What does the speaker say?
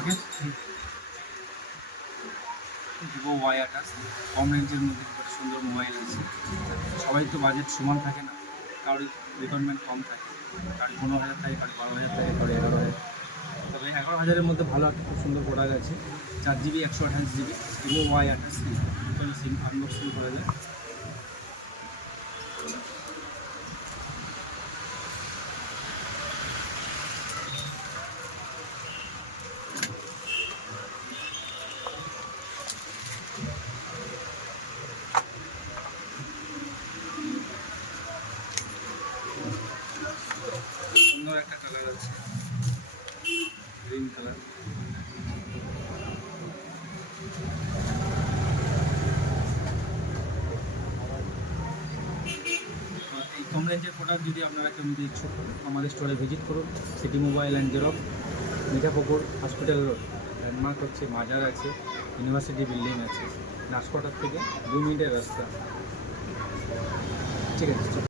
ওকে, Vivo Y28 কম রেঞ্জের মধ্যে একটা সুন্দর মোবাইল আছে। সবাই তো বাজেট সমান থাকে না, কারোর রিকোয়ারমেন্ট কম থাকে, কারোর 15,000 থাকে, কারোর 12,000 থাকে, কারোর 11,000। তবে 11,000-এর মধ্যে ভালো একটা খুব সুন্দর প্রোডাক্ট আছে, 4 GB 128 GB ভিভো Y28 সিম আনবক্সিং করা যায়। সুন্দর একটা কালার আছে, গ্রিন কালার। এই কম রেঞ্জের প্রোডাক্ট যদি আপনারা কেউ নিতে ইচ্ছুক, আমাদের স্টোরে ভিজিট করুন। City mobile and xerox, Mithapukur hospital road. Landmark হচ্ছে মাজার আছে, ইউনিভার্সিটি বিল্ডিং আছে, নাসকোটার থেকে 2 মিনিটের রাস্তা। ঠিক আছে।